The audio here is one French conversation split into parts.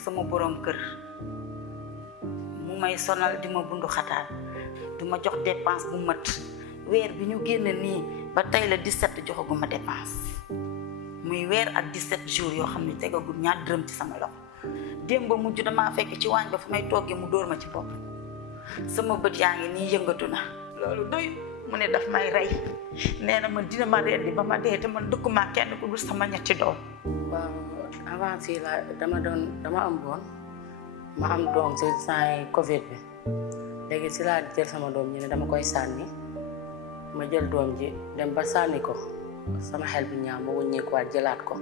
sama borom kër mu may sonal di ma bundu xataal di ma jox dépense bu mat weer bi ñu génn nii ba tey la 17 joxaguma dépense muy weer ak 17 jours yoo xam ne tegagul ñaar dërëm ci sama loxo démb ba mujj damaa fekk ci waañ ba fu may toggee mu dóor ma ci bopp sama bët yaa ngi nii yëngatu na loolu doy mu ne daf may rey nee na ma dina ma rendi ba ma dee te man dëkkuma kenn ku dul sama ñetti doom. waaw avant fii la dama am boon ma am doom ci saa Covid bi léegi si laa jël sama doom ñu ne dama koy sànni ma jël doom ji dem ba sànni ko sama xel bi ñaaw ma wëññeekuwaat jëlaat ko.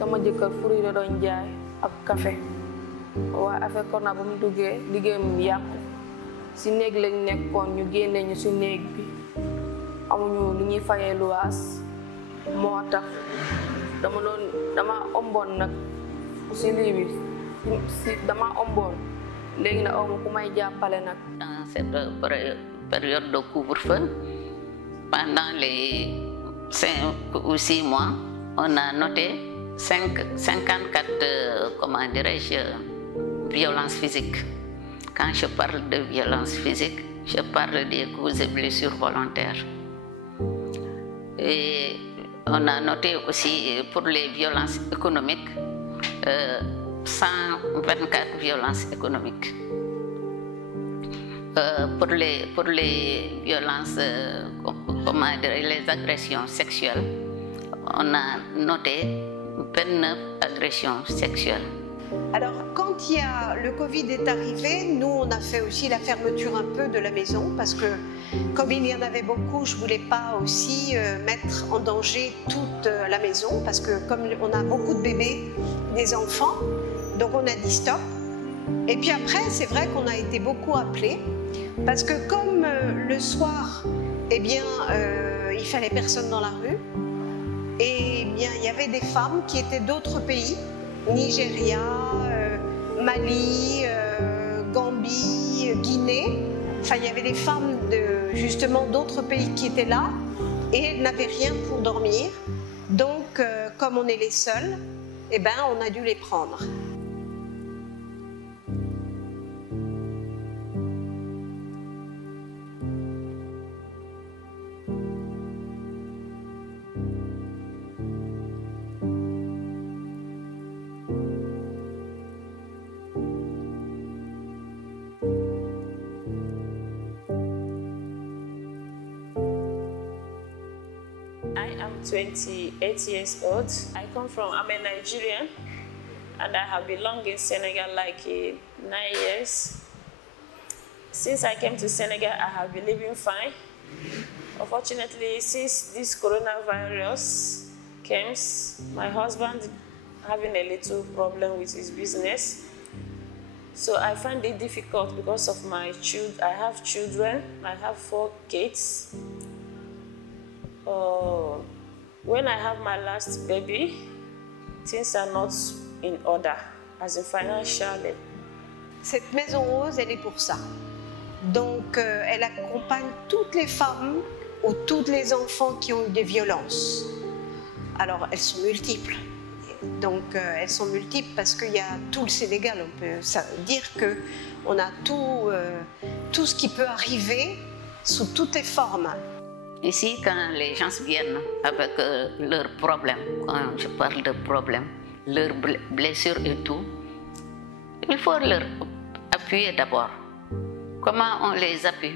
sama jëkkër fruit la doon jaay ak café waaye affaire corona ba mu duggee liggéeyam yàqu si néeg lañ nekkoon ñu génne ñu si néeg bi amuñu lu ñuy fayee luwaas moo tax dama omboon nag si lii bi si dama omboon léegi nag awma ku may jàppale nag. Dans cette période de couvre-feu pendant les 5 ou 6 mois on a noté 54 comment dirais-je violences physiques. Quand je parle de violence physique, je parle des causes et blessures volontaires. Et on a noté aussi pour les violences économiques 124 violences économiques. Pour les violences, comment dire, les agressions sexuelles, on a noté 29 agressions sexuelles. Alors, quand le Covid est arrivé, nous, on a fait aussi la fermeture un peu de la maison parce que, comme il y en avait beaucoup, je ne voulais pas aussi mettre en danger toute la maison parce que, comme on a beaucoup de bébés, des enfants, donc on a dit stop. Et puis après, c'est vrai qu'on a été beaucoup appelés parce que, comme le soir, eh bien, il fallait personne dans la rue, et bien, il y avait des femmes qui étaient d'autres pays, Nigeria, Mali, Gambie, Guinée. Enfin, il y avait des femmes justement d'autres pays qui étaient là et elles n'avaient rien pour dormir. Donc, comme on est les seuls, eh ben, on a dû les prendre. I'm 28 years old. I'm a Nigerian and I have belonged in Senegal like 9 years. Since I came to Senegal, I have been living fine. Unfortunately, since this coronavirus came, my husband having a little problem with his business. So I find it difficult because of my children. I have children, I have 4 kids. When I have my last baby, things are not in order, as in financially. Cette Maison Rose, elle est pour ça. Donc, elle accompagne toutes les femmes ou tous les enfants qui ont eu des violences. Alors, elles sont multiples. Donc, elles sont multiples parce qu'il y a tout le Sénégal. On peut dire qu'on a tout ce qui peut arriver sous toutes les formes. Ici, quand les gens viennent avec leurs problèmes, quand je parle de problèmes, leurs blessures et tout, il faut leur appuyer d'abord. Comment on les appuie?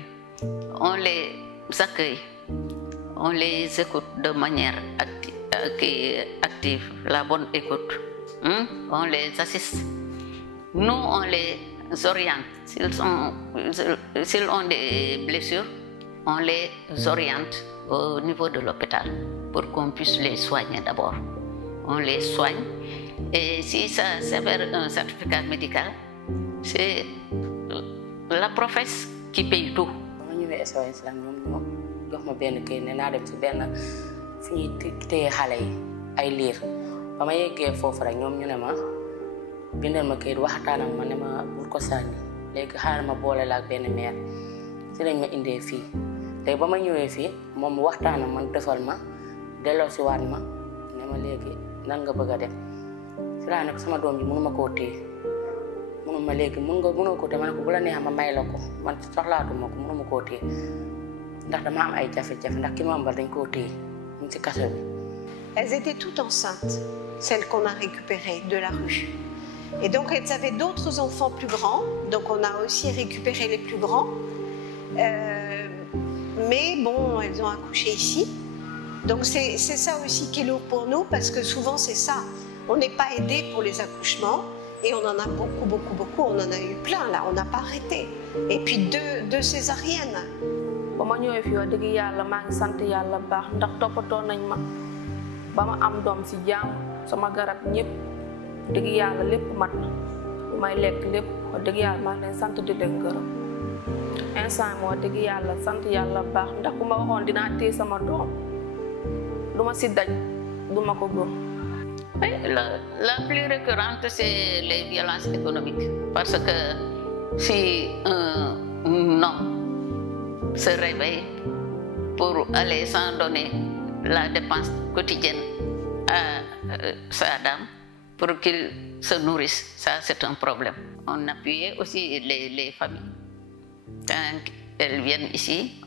On les accueille, on les écoute de manière active, la bonne écoute. On les assiste. Nous, on les oriente. S'ils ont des blessures, on les oriente au niveau de l'hôpital pour qu'on puisse les soigner d'abord. On les soigne et si ça s'avère un certificat médical, c'est la professe qui paye tout. bindal ma kayit waxtaan ak ma ne ma bul ko sànni léegi xaaral ma boole la ak benn mère si lañ ma indee fii léegi ba ma ñëwee fii moom waxtaan ak man defal ma delloo si waat ma ne ma léegi nan nga bëgg a dem si laa nekk sama doom ji mënuma koo téye mënuma léegi mënoo ko téye ma ne ko bu la neex ma may la ko man soxlaatuma ko mënuma koo téye ndax dama am ay jafe-jafe ndax ki ma ëmbal dañ koo téye mu ci kaso bi. Elles étaient toutes enceintes, celles qu'on a récupérées de la rue. Et donc elles avaient d'autres enfants plus grands, donc on a aussi récupéré les plus grands. Mais bon, elles ont accouché ici. Donc c'est ça aussi qui est lourd pour nous, parce que souvent c'est ça. On n'est pas aidé pour les accouchements, et on en a beaucoup. On en a eu plein là, on n'a pas arrêté. Et puis deux césariennes. ba ma ñëwee fii wax dëgg yàlla maa ngi sant yàlla baax ndax toppatoo nañ ma ba ma am doom si jàmm sama garab ñëpp dëgg yàlla lépp mat na lu may lekk lépp wax dëgg yàlla maa ngi leen sant di leen gërëm instant moo dëgg yàlla sant yàlla baax ndax ku ma waxoon dinaa téye sama doom lu ma si daj du ma ko gëm. La plus récurrente c'est les violences économiques parce que si un homme se réveille pour aller s'en donner la dépense quotidienne à sa dame pour qu'il se nourrisse, ça c'est un problème. On appuyait aussi les familles quand elles viennent ici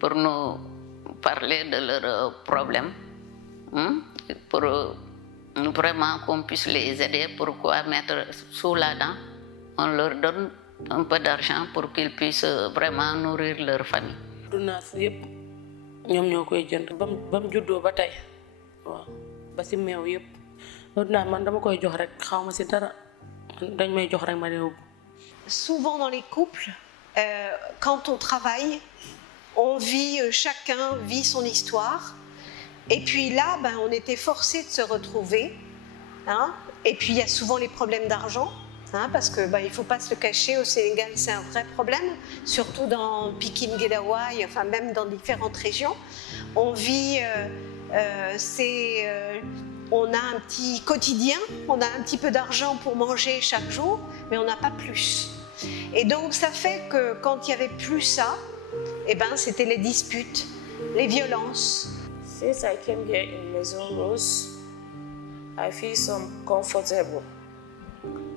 pour nous parler de leurs problèmes, pour vraiment qu'on puisse les aider. Pourquoi mettre sous la dent? On leur donne un peu d'argent pour qu'ils puissent vraiment nourrir leur famille. Ordonnance yëpp ñoom ñoo koy jënd ba mu juddoo ba tey waaw ba si meew yëpp ordonnance man dama koy jox rek xaw ma si dara dañ may jox rek ma réew. Souvent dans les couples, quand on travaille, on vit, chacun vit son histoire. Et puis là, on était forcés de se retrouver. Hein? Et puis il y a souvent les problèmes d'argent. Hein, parce que il faut pas se le cacher, au Sénégal c'est un vrai problème, surtout dans Pikine, Guédiawaye, enfin même dans différentes régions. On vit, on a un petit quotidien, on a un petit peu d'argent pour manger chaque jour, mais on n'a pas plus. Et donc ça fait que quand il y avait plus ça, c'était les disputes, les violences. Since I came here in Maison Rose, I feel some comfortable.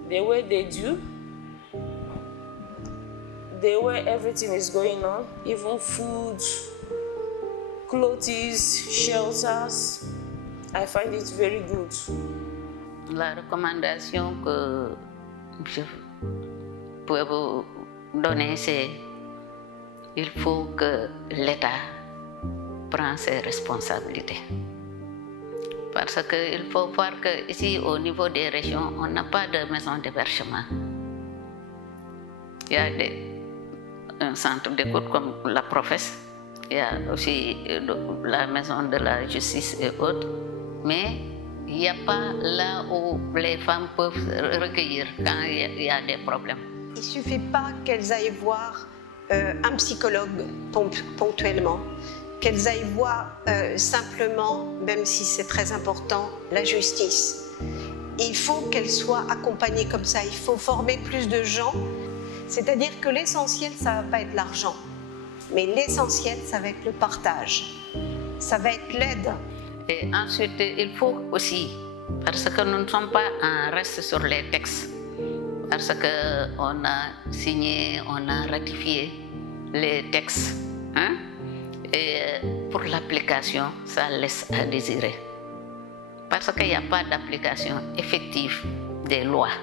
The way they do, the way everything is going on, even food, clothes, shelters, I find it very good. La recommandation que je peux vous donner, c'est qu'il faut que l'État prenne ses responsabilités. Parce qu'il faut voir qu'ici, au niveau des régions, on n'a pas de maison d'hébergement. Il y a un centre d'écoute comme la Professe, il y a aussi la maison de la justice et autres, mais il n'y a pas là où les femmes peuvent recueillir quand il y a des problèmes. Il ne suffit pas qu'elles aillent voir un psychologue ponctuellement, qu'elles aillent voir simplement, même si c'est très important, la justice. Il faut qu'elles soient accompagnées comme ça, il faut former plus de gens. C'est-à-dire que l'essentiel, ça ne va pas être l'argent, mais l'essentiel, ça va être le partage, ça va être l'aide. Et ensuite, il faut aussi, parce que nous ne sommes pas en reste sur les textes, parce qu'on a signé, on a ratifié les textes, hein? Et pour l'application, ça laisse à désirer. Parce qu'il n'y a pas d'application effective des lois.